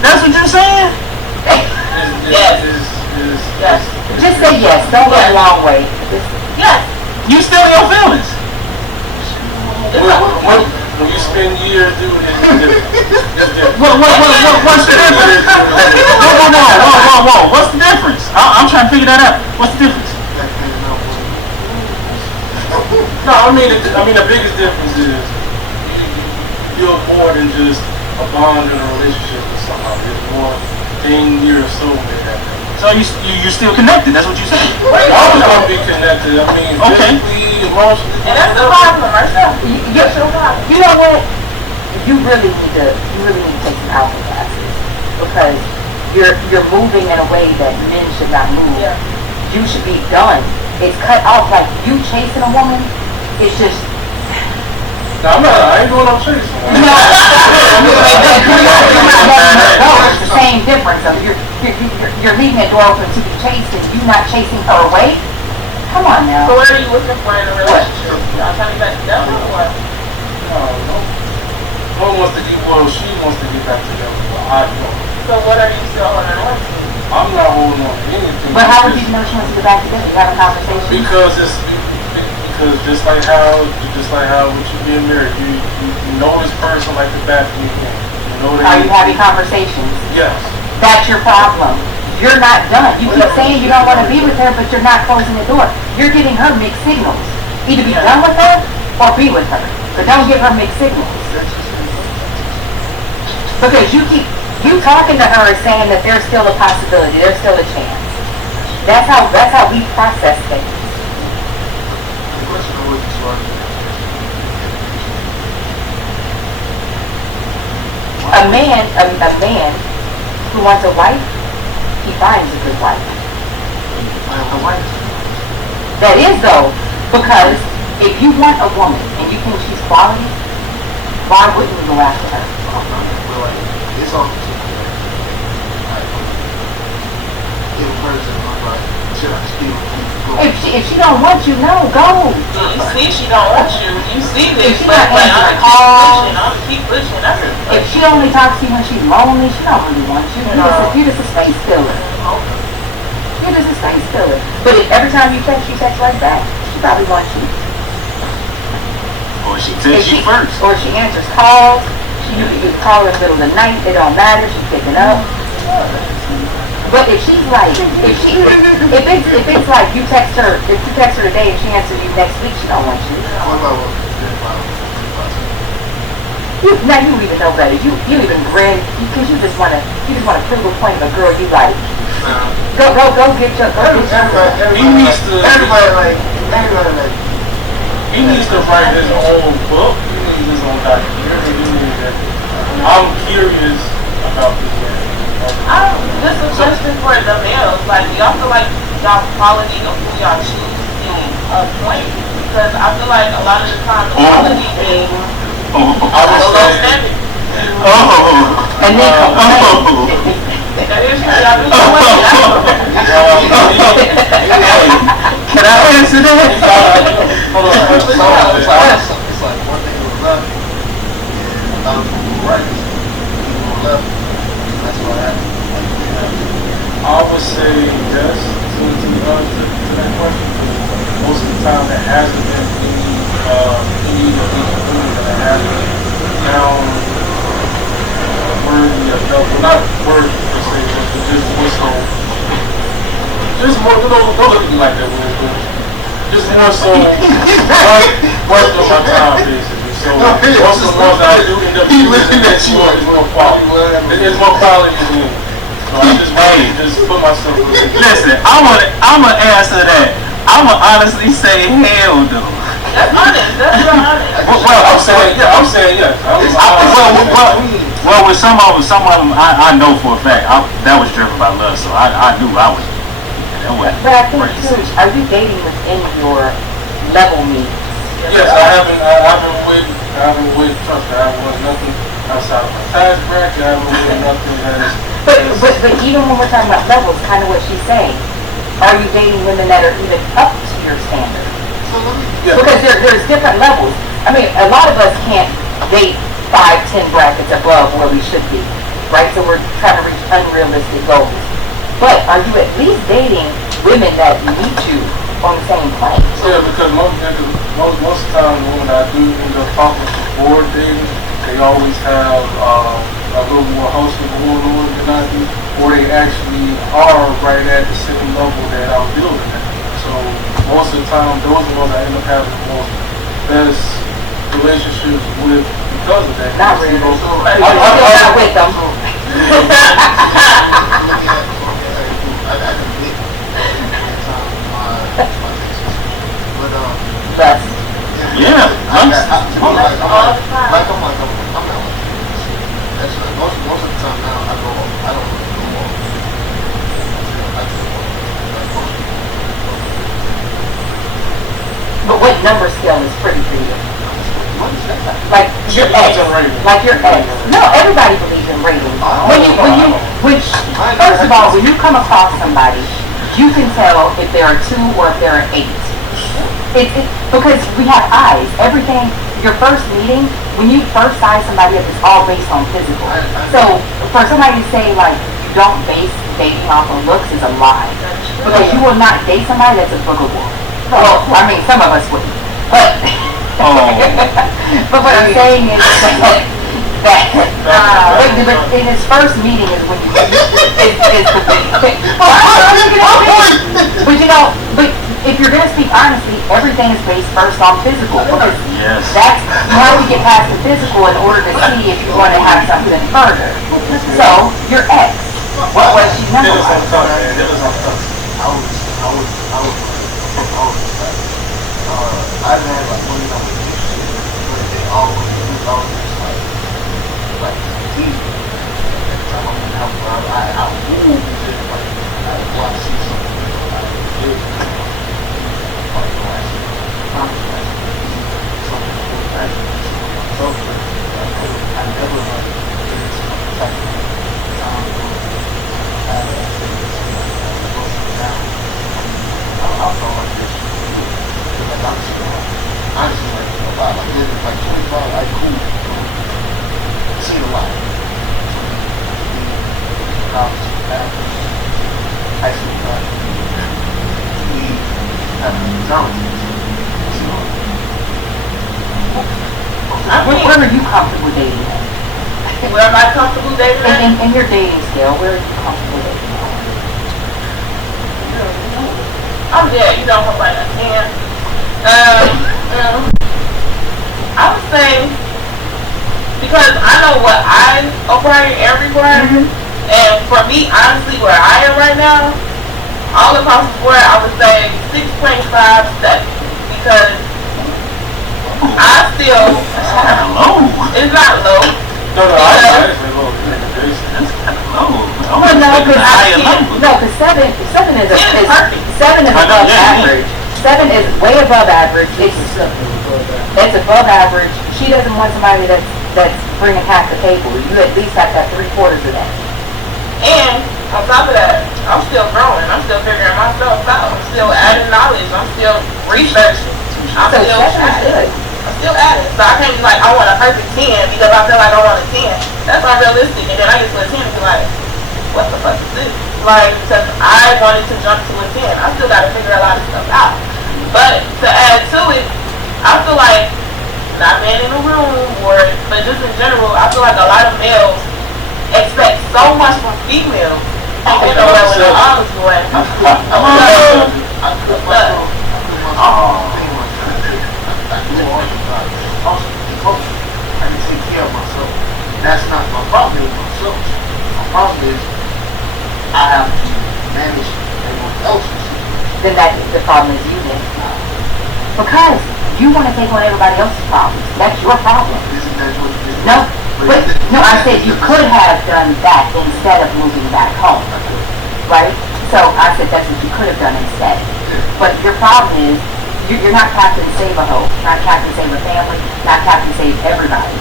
That's what you're saying? Yes. Just say yes. Don't go the long way. Yes. You still in your feelings? When you spend years doing it, What's the difference? Whoa. What's the difference? I'm trying to figure that out. What's the difference? No, I mean the biggest difference is you're more than just a bond in a relationship with somebody. It's more than you're a soulmate. So you still connected? That's what you said. We're always gonna be connected. I mean, okay. Physically, emotionally. And that's the problem, myself. You know what? You really need to take some alpha classes because you're moving in a way that men should not move. Yeah. You should be done. It's cut off. Like you chasing a woman, it's just. No, I ain't going on chasing. You're not letting her go. It's the same difference. You're leaving that door open to be chased, and you not chasing her away. Come on now. So what are you looking for in a relationship? Y'all trying to get back together or what? No. one wants to get, well, she wants to get back together, but I don't. So what are you still holding on to? I'm not holding on to anything. But how would you know she wants to get back together? You have a conversation? Because just like how when you get married, you know this person like the back of your hand. You know Are you having conversations? Yes. That's your problem. You're not done. You keep saying you don't want to be with her, but you're not closing the door. You're giving her mixed signals. Either be done with her or be with her. But don't give her mixed signals. Because you talking to her is saying that there's still a possibility, there's still a chance. That's how we process things. A man who wants a wife, he finds a good wife. That is though, because if you want a woman and you think she's quality, why wouldn't you go after her? It's all If she don't want you, no, go. You see she don't want you. You see this, If she but not like, answering I'm calls, keep pushing. That's it. if she only talks to you when she's lonely, she don't really want you. You're just a space filler. You're just a space filler. But if every time you text right back, she probably wants you. Or she texts you first. Or she answers calls. You call her in the middle of the night. It don't matter. She's picking up. But if she's like, if it's like if you text her today and she answers you next week, she don't want you. Now you don't even know better. You even read because you just wanna prove a point of a girl you like. Go get your. He needs to. He needs to write his own book. He needs his own documentary. I'm curious about this man. This is a question for the males. Like, do y'all feel like y'all quality of who y'all choose is a point? Because I feel like a lot of the time the quality is a low standard. And then Can I answer that? Hold on. It's like one thing was left, and other people were right. People were left. That's what happened. I would say yes to that question. Most of the time there hasn't been any of these women that have found worthy of help. Well, not worthy per se, but just more so. Just more, don't look at me like that when you're doing it. Just more so worth of my time, basically. So most of the ones that I do end up looking at you is more quality. It's more quality than me. So I just put myself in it. Listen, I'ma answer that. I'ma honestly say hell no. That's honest. That's real honest. Well, I'm saying yes. Well, with some of them, I know for a fact that was driven by love, so I knew I was. But I think too, are you dating within your level needs? Yes, I haven't with trust. I haven't with nothing outside of my tax bracket. I haven't with nothing that is. But even when we're talking about levels, kind of what she's saying, are you dating women that are even up to your standard? Yeah. Because there's different levels. I mean, a lot of us can't date 5, 10 brackets above where we should be, right? So we're trying to reach unrealistic goals. But are you at least dating women that meet you on the same plane? Yeah, because most of the time the women I do end up talking before dating, they always have a little more hustle going on than I do, or they actually are right at the same level that I'm building at. So most of the time, those are the ones I end up having the most best relationships with because of that. Not really. I'm not with them. But yeah, I'm not like that's most of the time now I don't really go off. But what number scale is pretty for you? Like your ex. No, everybody believes in ratings. First of all, when you come across somebody, you can tell if they're a 2 or if they're an 8. Because we have eyes. Everything, your first meeting when you first size somebody up, it's all based on physical. So for somebody to say like you don't base dating off of looks is a lie. Because you will not date somebody that's a booger wolf. Well, I mean, some of us wouldn't. But but what I'm saying is that but in his first meeting is when is the big thing. But you know, but if you're gonna speak honestly, everything is based first on physical because that's you have to get past the physical in order to see if you want to have something further. So your ex, what was she number one? I didn't have like money on the shit, but they always like deep. Every time I'm in the house, I move just like I want to see something. I did like I never like did some type of I'll go like this. Honestly, like, I did like 25, like, cool. Seen a lot. College, high school, we have zones. Where are you comfortable dating at? Where am I comfortable dating at? In your dating scale, where are you comfortable dating at? Oh yeah, you don't look like a 10. I would say because I know what I acquire everywhere, and for me, honestly, where I am right now, all across the board, I would say 6.5 steps because I still That's kind of low. It's not low. No, I actually low. That's kind of low. Well, no, because seven is above average. 7 is way above average. It's above average. She doesn't want somebody that's bringing half the table. You at least have that 3/4 of that. And on top of that, I'm still growing. I'm still figuring myself out. I'm still adding knowledge. I'm still researching. I'm still adding. I'm still adding. So I can't be like, I want a perfect 10 because I feel like I want a 10. That's not realistic. And then I get to a 10 and be like, what the fuck is this? Like, because I wanted to jump to a 10. I still got to figure a lot of stuff out. But to add to it, I feel like, not being in the room, but just in general, I feel like a lot of males expect so much from females. And get away with the honest way. I can take care of myself. That's not my problem with myself. My problem is I have to manage everyone else's. Then the problem is you then. Because you want to take on everybody else's problems. That's your problem. Isn't that what it is? No, I said you could have done that instead of moving back home. Right? So I said that's what you could have done instead. But your problem is you're not Captain Save a Hoe, not Captain Save a Family, not Captain Save everybody.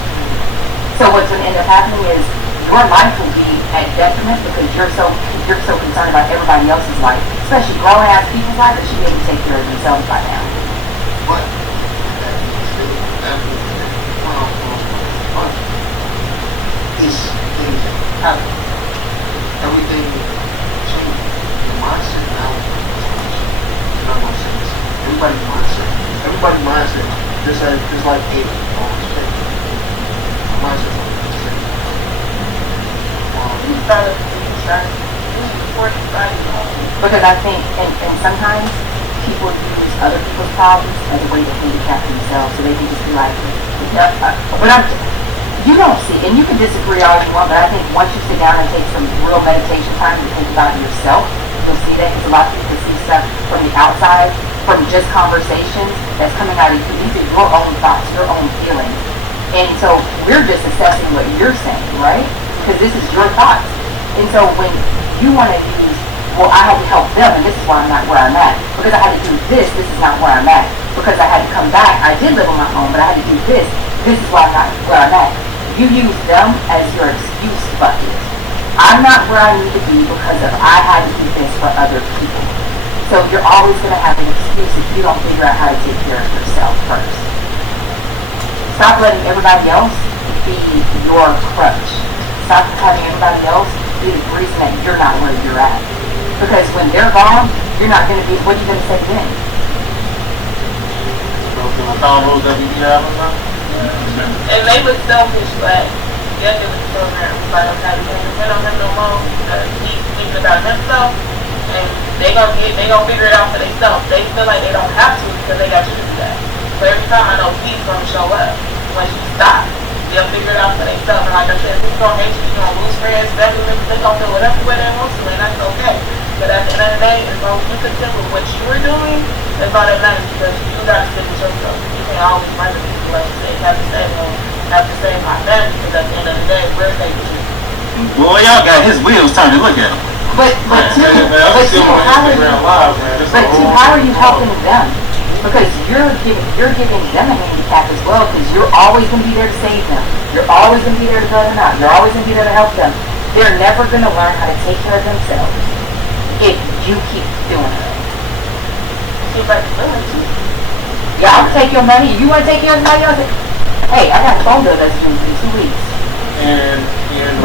So what's going to end up happening is your life will be at detriment because you're so concerned about everybody else's life, especially grown ass people's life that should be able to take care of themselves by now. But it's things happen. Everything changes. Your mindset now is not going to change. Everybody's mindset, just like Gabby, always change. My mindset's always change. Because I think, and sometimes people use other people's problems as a way to handicap themselves, so they can just be like, you don't see, and you can disagree all you want, but I think once you sit down and take some real meditation time to think about yourself, you'll see that, because a lot of people see stuff from the outside, from just conversations that's coming out of you. These are your own thoughts, your own feelings. And so we're just assessing what you're saying, right? Because this is your thoughts. And so when you want to use, well, I had to help them, and this is why I'm not where I'm at. Because I had to do this is not where I'm at. Because I had to come back. I did live on my own, but I had to do this is why I'm not where I'm at. You use them as your excuse bucket. I'm not where I need to be because of I had to do this for other people. So you're always going to have an excuse if you don't figure out how to take care of yourself first. Stop letting everybody else be your crutch. Stop having everybody else be the reason that you're not where you're at. Because when they're gone, you're not going to be, what are you going to say then? The combos that we be having now? And they look selfish, but they'll give it the program. Like, okay, we don't have no more. Keep thinking about themselves, and they gonna figure it out for themselves. They feel like they don't have to because they got you to do that. So every time I know he's gonna show up, once you stop, they'll figure it out for themselves. And like I said, people gonna hate you, you gonna lose friends, family members, they gonna feel whatever way they want to, and that's okay. But at the end of the day, as long as you content with what you were doing, that's all that matters, because you gotta stick with yourself. You can't always fight with people like you say, have to say my family, because at the end of the day, where they with you. Boy, y'all got his wheels turning. Look at him. But how are you helping them? Because you're giving them a handicap as well, because you're always going to be there to save them. You're always going to be there to bail them out. You're always going to be there to help them. They're never going to learn how to take care of themselves if you keep doing it. Seems like you're willing to. Yeah, I'll take your money. You want to take care of somebody else? Hey, I got a phone bill that's due in 2 weeks.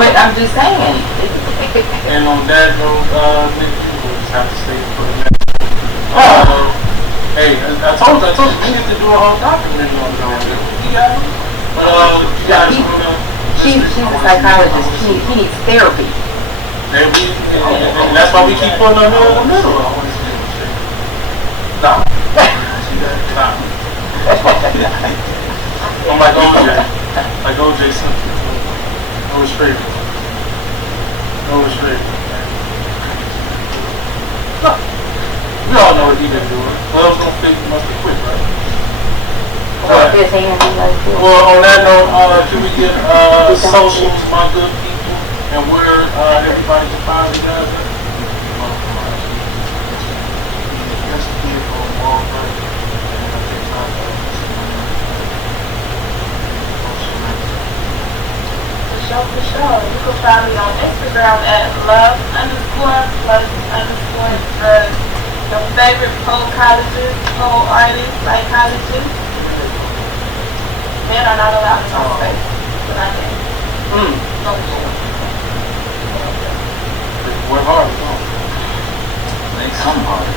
But I'm just saying. And on that note, Nick, you just have to stay for the next. Hey, I told you, we need to do a whole documentary on it. Yeah. But you guys wanna? She's a psychologist. He needs therapy. And that's why we keep putting her in the middle. Stop. Stop. I'm like OJ. Like OJ Simpson. No restraint. No restraint. We all know what he been doing. Gloves don't fit, you must be quick, right? Well, on that note, can we get socials, my good people, and where everybody can find you guys at? For sure. You can find me on Instagram at love_plus_drugs. Your favorite pole artist, psychologist. Men are not allowed to talk space, but I can. Work hard. Make some hard.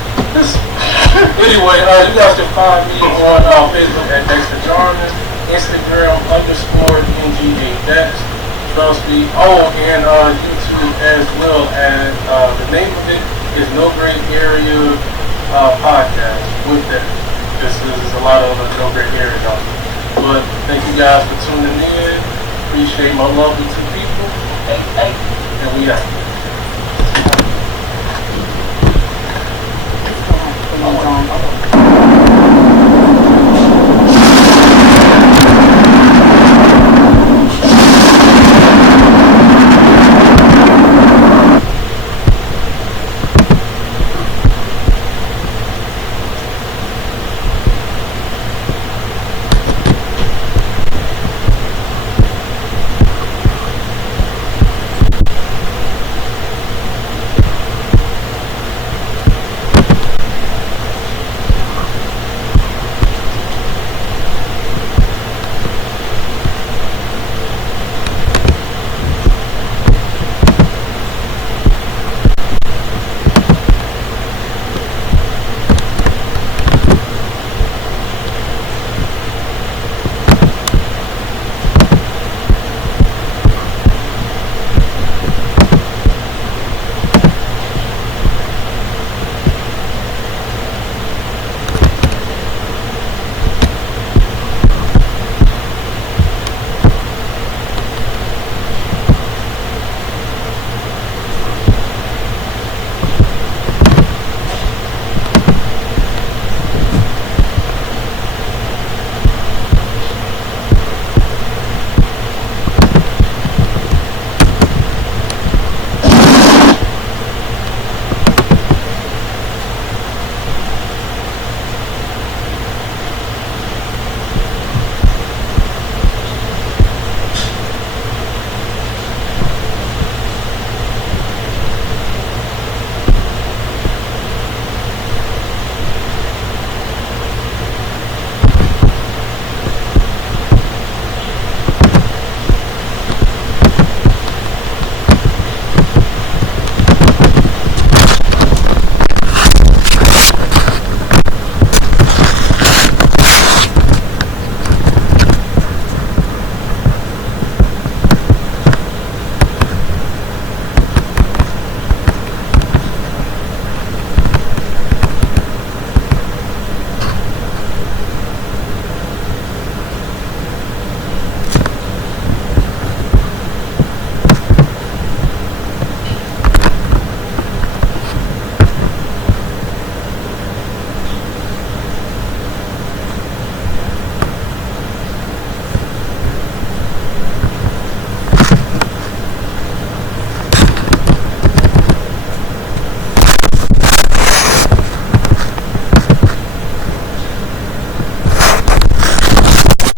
Anyway, you guys can find me on Facebook at Dexter Jarman, Instagram _NGA Trusty. Oh, and YouTube as well as the name of it is No Gray Area Podcast with that. There's a lot of no gray area out there. But thank you guys for tuning in. Appreciate my lovely two people. Hey. And we out.